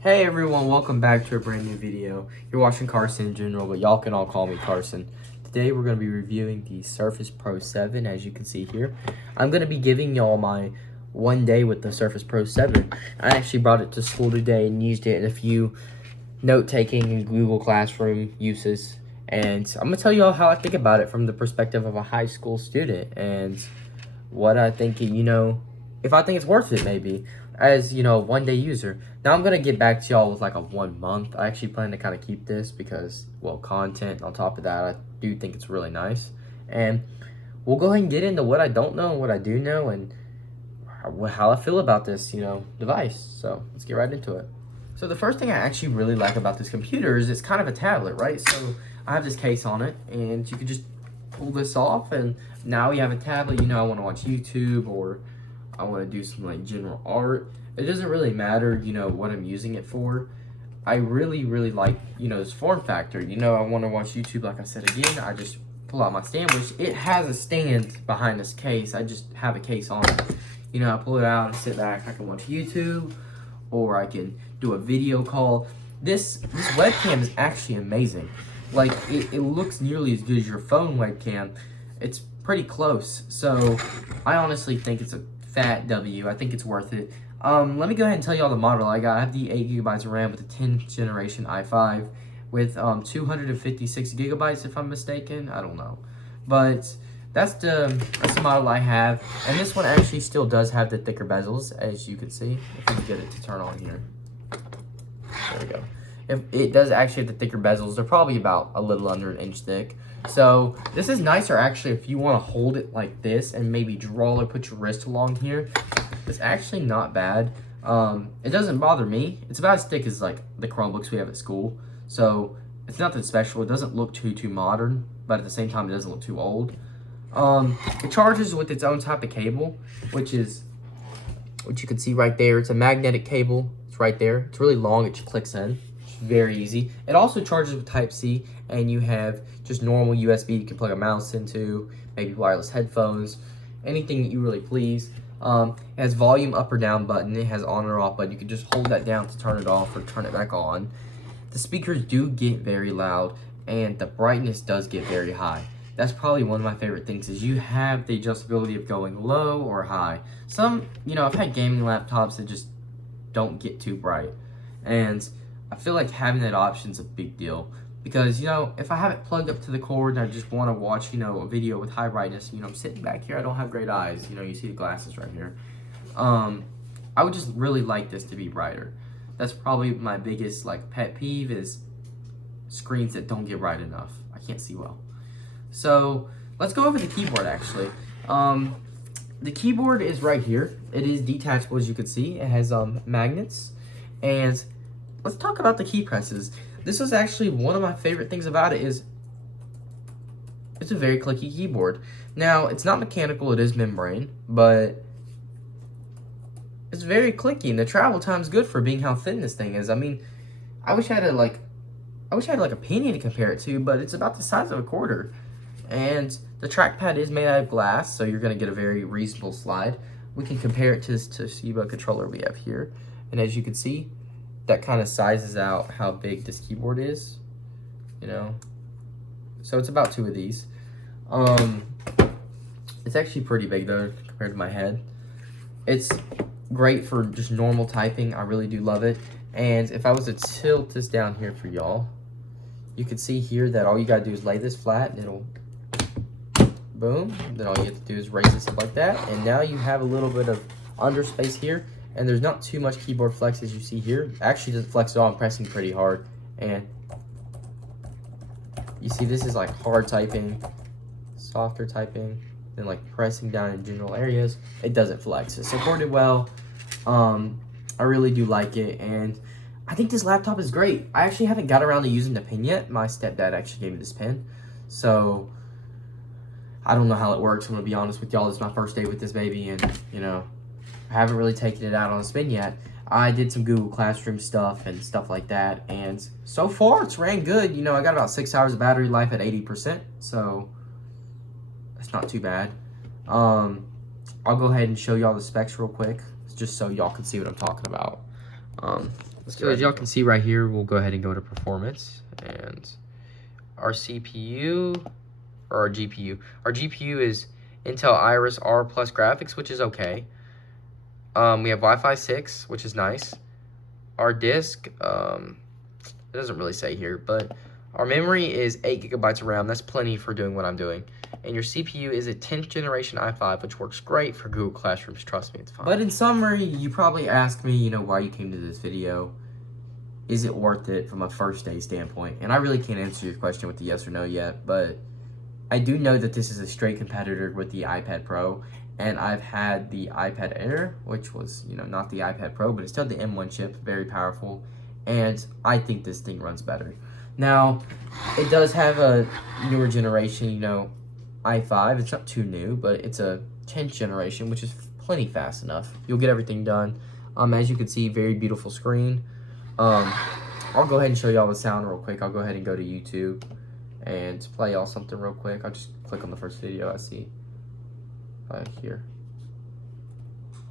Hey everyone, welcome back to a brand new video. You're watching Carson in general, but y'all can all call me Carson. Today we're going to be reviewing the Surface Pro 7, as you can see here. I'm going to be giving y'all my one day with the Surface Pro 7. I actually brought it to school today and used it in a few note-taking and Google Classroom uses. And I'm going to tell y'all how I think about it from the perspective of a high school student and what I think, if I think it's worth it maybe as, one day user. Now I'm going to get back to y'all with like a 1 month. I actually plan to kind of keep this because, well, content on top of that, I do think it's really nice. And we'll go ahead and get into what I don't know and what I do know and how I feel about this, device. So let's get right into it. So the first thing I actually really like about this computer is it's kind of a tablet, right? So I have this case on it and you can just pull this off and now we have a tablet. I want to watch YouTube or I want to do some like general art. It doesn't really matter, what I'm using it for. I really like, this form factor. I want to watch YouTube, like I said again. I just pull out my stand, which it has a stand behind this case. I just have a case on it. I pull it out and sit back. I can watch YouTube or I can do a video call. This webcam is actually amazing. Like, it looks nearly as good as your phone webcam. It's pretty close. So, I honestly think it's a fat W. I think it's worth it. Let me go ahead and tell you all the model I got. I have the 8 gigabytes of RAM with the 10th generation i5 with 256 gigabytes if I'm mistaken. I don't know. But that's the model I have. And this one actually still does have the thicker bezels, as you can see. If we can get it to turn on here. There we go. It does actually have the thicker bezels. They're probably about a little under an inch thick. So this is nicer actually if you want to hold it like this and maybe draw or put your wrist along here. It's actually not bad. It doesn't bother me. It's about as thick as like the Chromebooks we have at school. So it's nothing special. It doesn't look too modern, but at the same time it doesn't look too old. It charges with its own type of cable, which you can see right there. It's a magnetic cable. It's right there. It's really long. It just clicks in. It's very easy. It also charges with Type-C, and you have just normal USB you can plug a mouse into, maybe wireless headphones, anything that you really please. It has volume up or down button. It has on or off button. You can just hold that down to turn it off or turn it back on. The speakers do get very loud, and the brightness does get very high. That's probably one of my favorite things is you have the adjustability of going low or high. Some, I've had gaming laptops that just don't get too bright. And I feel like having that option is a big deal. Because, if I have it plugged up to the cord and I just want to watch, a video with high brightness, I'm sitting back here, I don't have great eyes. You see the glasses right here. I would just really like this to be brighter. That's probably my biggest, pet peeve is screens that don't get bright enough. I can't see well. So let's go over the keyboard actually. The keyboard is right here. It is detachable, as you can see. It has magnets. And let's talk about the key presses. This was actually one of my favorite things about it is it's a very clicky keyboard. Now, it's not mechanical, it is membrane, but it's very clicky and the travel time's good for being how thin this thing is. I mean, I wish I had a penny to compare it to, but it's about the size of a quarter. And the trackpad is made out of glass, so you're going to get a very reasonable slide. We can compare it to this Toshiba controller we have here. And as you can see, that kind of sizes out how big this keyboard is. So it's about 2 of these. It's actually pretty big though, compared to my head. It's great for just normal typing. I really do love it. And if I was to tilt this down here for y'all, you can see here that all you gotta do is lay this flat and it'll boom. Then all you have to do is raise this up like that. And now you have a little bit of under space here. And there's not too much keyboard flex as you see here. Actually doesn't flex at all. I'm pressing pretty hard. And you see this is like hard typing, softer typing, and like pressing down in general areas. It doesn't flex. It's supported well. I really do like it. And I think this laptop is great. I actually haven't got around to using the pen yet. My stepdad actually gave me this pen. So I don't know how it works. I'm going to be honest with y'all. This is my first day with this baby. And, I haven't really taken it out on a spin yet. I did some Google Classroom stuff and stuff like that. And so far, it's ran good. I got about 6 hours of battery life at 80%. So that's not too bad. I'll go ahead and show y'all the specs real quick. Just so y'all can see what I'm talking about. So as y'all can see right here, we'll go ahead and go to performance, and our CPU, or our GPU. Our GPU is Intel Iris R Plus graphics, which is okay. We have Wi-Fi 6, which is nice. Our disk, it doesn't really say here, but our memory is 8 gigabytes of RAM. That's plenty for doing what I'm doing. And your CPU is a 10th generation i5, which works great for Google Classrooms. Trust me, it's fine. But in summary, you probably asked me, why you came to this video. Is it worth it from a first day standpoint? And I really can't answer your question with the yes or no yet, but I do know that this is a straight competitor with the iPad Pro. And I've had the iPad Air, which was, not the iPad Pro, but it's still the M1 chip, very powerful. And I think this thing runs better. Now, it does have a newer generation, i5. It's not too new, but it's a 10th generation, which is plenty fast enough. You'll get everything done. As you can see, very beautiful screen. I'll go ahead and show y'all the sound real quick. I'll go ahead and go to YouTube and play y'all something real quick. I'll just click on the first video I see here.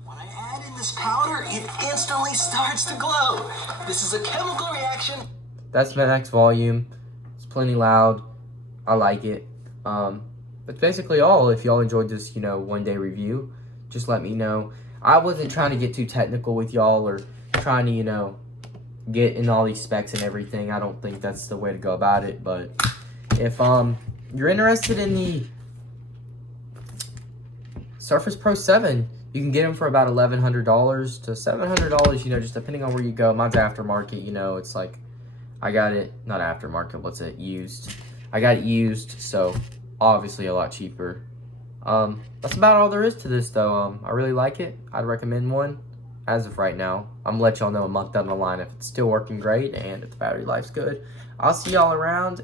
When I add in this powder, it instantly starts to glow. This is a chemical reaction. That's max volume. It's plenty loud. I like it. That's basically all. If y'all enjoyed this, one-day review, just let me know. I wasn't trying to get too technical with y'all or trying to, get in all these specs and everything. I don't think that's the way to go about it. But if you're interested in the Surface Pro 7, you can get them for about $1,100 to $700, just depending on where you go. Mine's aftermarket, it's like, I got it, not aftermarket, what's it, used. I got it used, so obviously a lot cheaper. That's about all there is to this, though. I really like it. I'd recommend one as of right now. I'm gonna let y'all know a month down the line if it's still working great and if the battery life's good. I'll see y'all around.